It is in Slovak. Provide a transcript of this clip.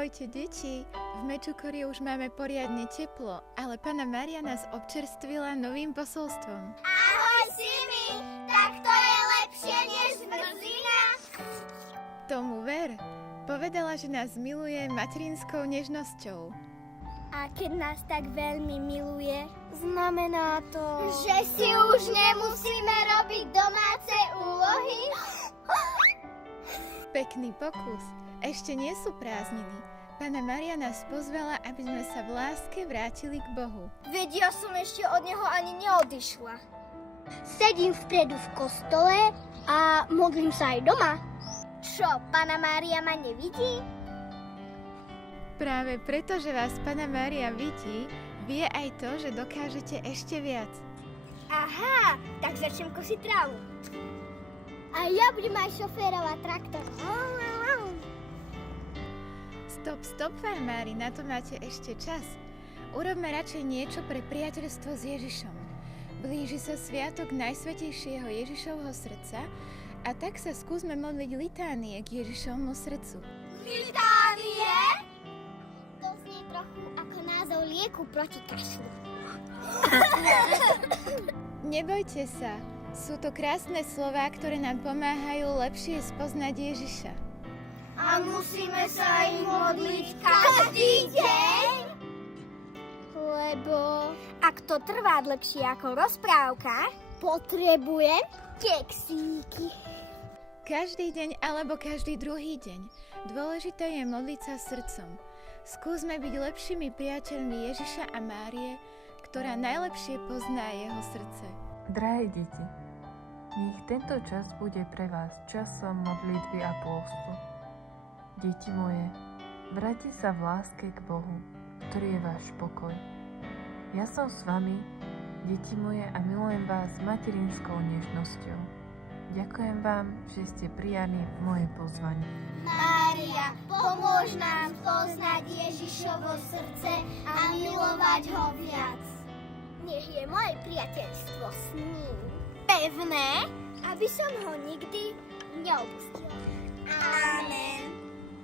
Ahojte, deti. V Mečukori už máme poriadne teplo, ale Panna Mária nás občerstvila novým posolstvom. Ahoj, Simi! Tak to je lepšie než zmrzlina? Tomu ver. Povedala, že nás miluje materinskou nežnosťou. A keď nás tak veľmi miluje, znamená to, že si už nemusíme robiť domáce úlohy? Pekný pokus. Ešte nie sú prázdniny. Panna Mária nás pozvala, aby sme sa v láske vrátili k Bohu. Veď ja som ešte od neho ani neodišla. Sedím vpredu v kostole a modlím sa aj doma. Čo, Panna Mária ma nevidí? Práve preto, že vás Panna Mária vidí, vie aj to, že dokážete ešte viac. Aha, tak začnem kosiť trávu. A ja budem aj šoférovať traktor. Stop, farmári, na to máte ešte čas. Urobme radšej niečo pre priateľstvo s Ježišom. Blíži sa sviatok Najsvätejšieho Ježišovho srdca a tak sa skúsme modliť litánie k Ježišovmu srdcu. Litánie? To znie trochu ako názov lieku proti kašlu. Nebojte sa, sú to krásne slová, ktoré nám pomáhajú lepšie spoznať Ježiša. A musíme sa im modliť každý deň? Lebo ak to trvá dlhšie ako rozprávka, potrebujem keksíky. Každý deň alebo každý druhý deň. Dôležité je modliť sa srdcom. Skúsme byť lepšími priateľmi Ježiša a Márie, ktorá najlepšie pozná jeho srdce. Drahé deti, nech tento čas bude pre vás časom modlitby a pôstu. Deti moje, vráťte sa v láske k Bohu, ktorý je váš pokoj. Ja som s vami, deti moje, a milujem vás materinskou nežnosťou. Ďakujem vám, že ste prijali moje pozvanie. Mária, pomôž nám poznať Ježišovo srdce a milovať ho viac. Nech je moje priateľstvo s ním pevné, aby som ho nikdy neopustila. Amen.